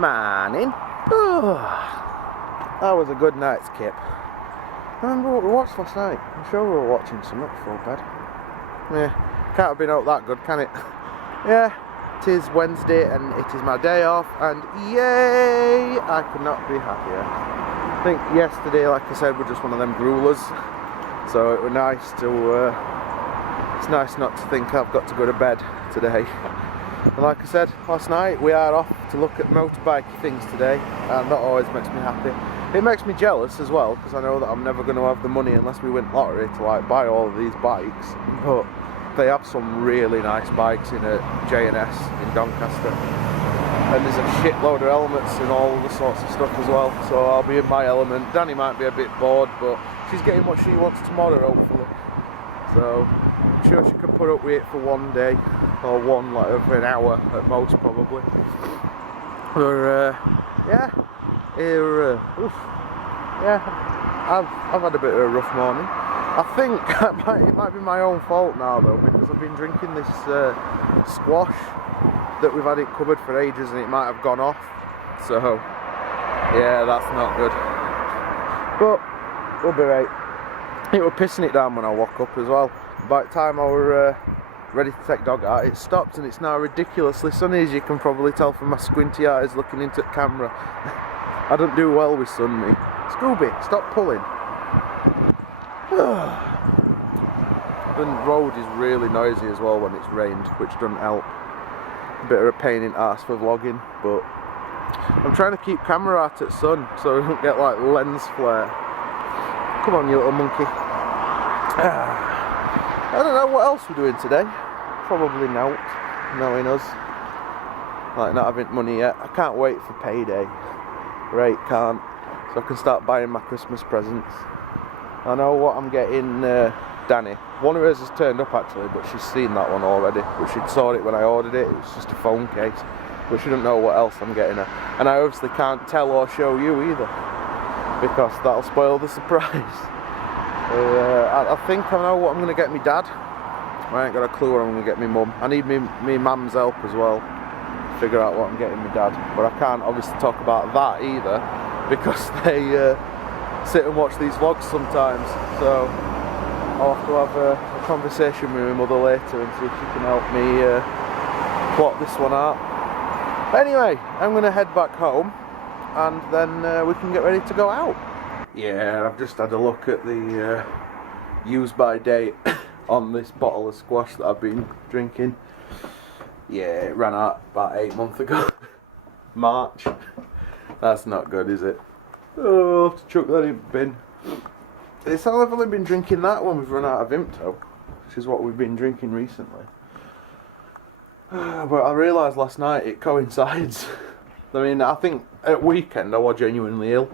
Morning. That was a good night's kip. Remember what we watched last night? I'm sure we were watching something before bed. Yeah, can't have been out that good, can it? Yeah, it is Wednesday and it is my day off, and yay! I could not be happier. I think yesterday, like I said, was just one of them gruelers, so it was nice to. It's nice not to think I've got to go to bed today. And like I said, last night we are off to look at motorbike things today, and that always makes me happy. It makes me jealous as well, because I know that I'm never going to have the money unless we win lottery to like buy all of these bikes. But they have some really nice bikes in a J&S in Doncaster, and there's a shitload of helmets and all the sorts of stuff as well. So I'll be in my element. Danny might be a bit bored, but she's getting what she wants tomorrow, hopefully. So I'm sure she could put up with it for one day, or one like for an hour at most probably. But yeah, I've had a bit of a rough morning. I think it might be my own fault now though, because I've been drinking this squash that we've had it cupboard for ages, and it might have gone off. So yeah, that's not good. But we'll be right. It was pissing it down when I woke up as well. By the time I were ready to take dog out, it stopped, and it's now ridiculously sunny, as you can probably tell from my squinty eyes looking into the camera. I don't do well with sun, me. Scooby, stop pulling. The road is really noisy as well when it's rained, which doesn't help. A bit of a pain in the arse for vlogging, but I'm trying to keep camera out at sun so I don't get like lens flare. Come on, you little monkey. I don't know what else we're doing today. Probably not, knowing us. Like not having money yet. I can't wait for payday. Right, can't. So I can start buying my Christmas presents. I know what I'm getting Danny. One of hers has turned up actually, but she's seen that one already. But she saw it when I ordered it. It was just a phone case. But she doesn't know what else I'm getting her. And I obviously can't tell or show you either, because that'll spoil the surprise. I think I know what I'm going to get me dad. I ain't got a clue what I'm going to get me mum. I need me mum's help as well to figure out what I'm getting me dad. But I can't obviously talk about that either, because they sit and watch these vlogs sometimes. So I'll have to have a conversation with my mother later and see if she can help me plot this one out. Anyway, I'm going to head back home, and then we can get ready to go out. Yeah, I've just had a look at the use by date on this bottle of squash that I've been drinking. Yeah, it ran out about 8 months ago. March. That's not good, is it? Oh, I'll have to chuck that in the bin. It's all I've only been drinking that when we've run out of Vimto, which is what we've been drinking recently. But I realised last night it coincides. I mean, I think at weekend I was genuinely ill,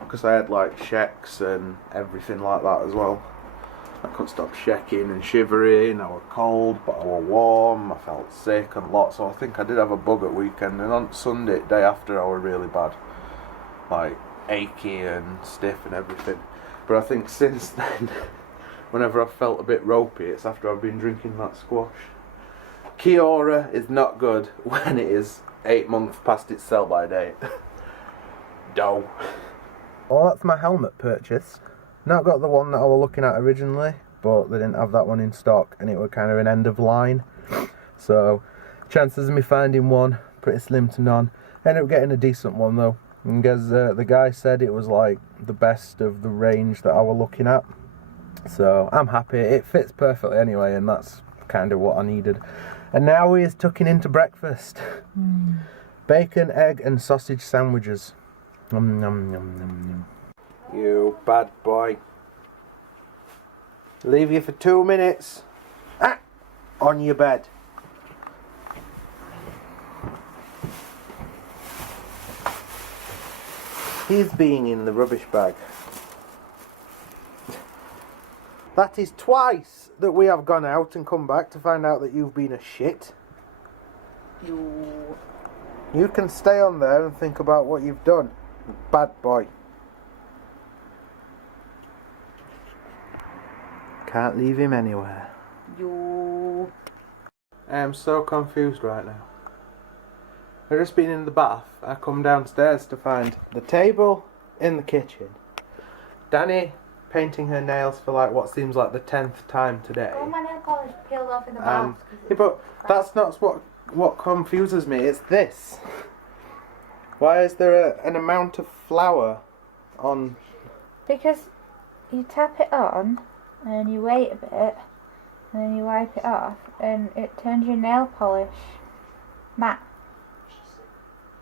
because I had like shakes and everything like that as well. I couldn't stop shaking and shivering. I was cold, but I was warm. I felt sick and lots. So I think I did have a bug at weekend. And on Sunday, day after, I was really bad, like achy and stiff and everything. But I think since then, whenever I've felt a bit ropey, it's after I've been drinking that squash. Kiora is not good when it is 8 months past its sell-by date. Dough. Well, that's my helmet purchase. Not got the one that I was looking at originally, but they didn't have that one in stock, and it was kind of an end of line. So, chances of me finding one, pretty slim to none. Ended up getting a decent one though, because the guy said it was like the best of the range that I was looking at. So, I'm happy. It fits perfectly anyway, and that's kind of what I needed. And now he is tucking into breakfast. Bacon, egg and sausage sandwiches. Nom nom nom nom nom. You bad boy. Leave you for 2 minutes. Ah! On your bed. He's being in the rubbish bag. That is twice that we have gone out and come back to find out that you've been a shit. You can stay on there and think about what you've done. Bad boy. Can't leave him anywhere. I am so confused right now. I've just been in the bath. I come downstairs to find the table in the kitchen. Danny painting her nails for like what seems like the 10th time today. Oh, my nail polish peeled off in the bath. Yeah, but that's not what confuses me. It's this. Why is there an amount of flour on? Because you tap it on and you wait a bit and then you wipe it off and it turns your nail polish matte.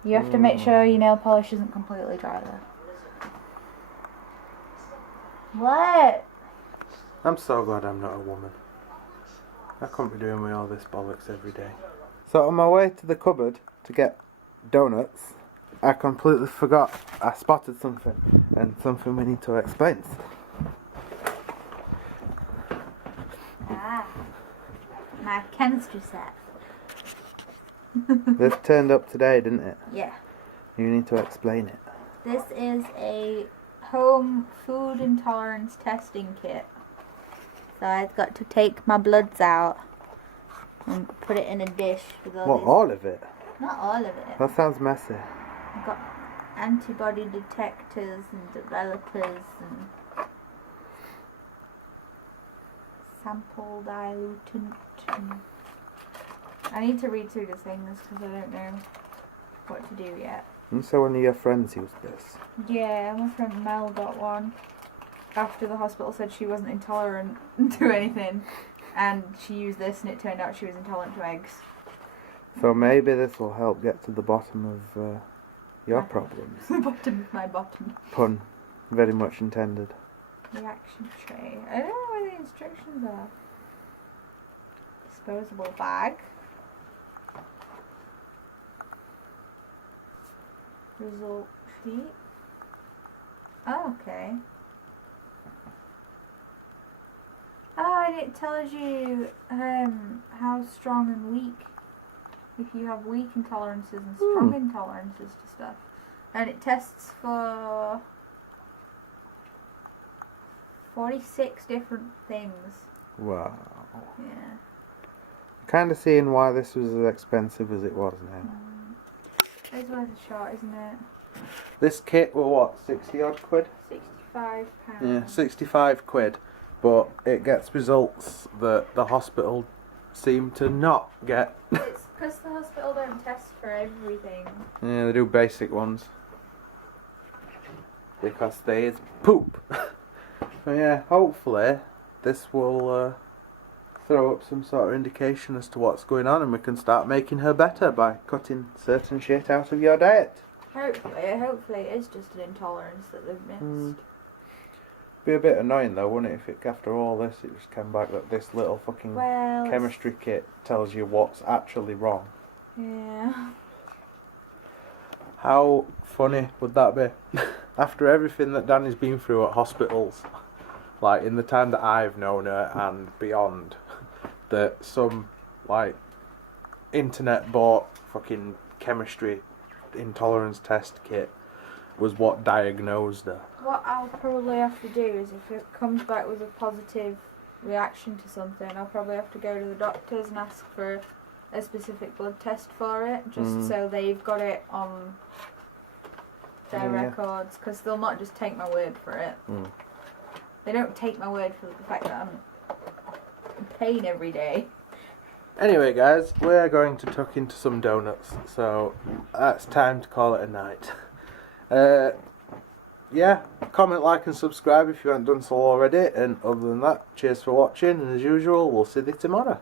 You have to make sure your nail polish isn't completely dry though. What? I'm so glad I'm not a woman. I couldn't be doing with all this bollocks every day. So on my way to the cupboard to get donuts, I completely forgot I spotted something, and something we need to explain. Ah, my chemistry set. This turned up today, didn't it? Yeah. You need to explain it. This is a home food intolerance testing kit. So I've got to take my bloods out and put it in a dish with all What, these. all of it? Not all of it. That sounds messy. I've got antibody detectors and developers and sample dilutant. And I need to read through the things because I don't know what to do yet. And so one of your friends used this. Yeah, my friend Mel got one after the hospital said she wasn't intolerant to anything, and she used this and it turned out she was intolerant to eggs. So maybe this will help get to the bottom of your problems. The bottom of my bottom. Pun very much intended. Reaction tray. I don't know where the instructions are. Disposable bag. Result sheet. Oh, okay. Oh, and it tells you how strong and weak. If you have weak intolerances and strong intolerances to stuff. And it tests for 46 different things. Wow. Yeah. Kind of seeing why this was as expensive as it was now. It's worth a shot, isn't it? This kit were what, 60 odd quid? £65. Yeah, 65 quid. But it gets results that the hospital seem to not get. It's because the hospital don't test for everything. Yeah, they do basic ones. Because they is poop. But yeah, hopefully this will throw up some sort of indication as to what's going on and we can start making her better by cutting certain shit out of your diet. Hopefully it is just an intolerance that they've missed. Be a bit annoying though, wouldn't it, if after all this it just came back that this little fucking chemistry kit tells you what's actually wrong. Yeah. How funny would that be? After everything that Danny's been through at hospitals, like in the time that I've known her and beyond, that some like internet bought fucking chemistry intolerance test kit was what diagnosed her. What I'll probably have to do is if it comes back with a positive reaction to something, I'll probably have to go to the doctors and ask for a specific blood test for it, just so they've got it on their records, because they'll not just take my word for it. They don't take my word for the fact that I'm in pain every day. Anyway guys, we're going to tuck into some donuts, so that's time to call it a night. Yeah, comment, like and subscribe if you haven't done so already, and other than that, cheers for watching, and as usual, we'll see you tomorrow.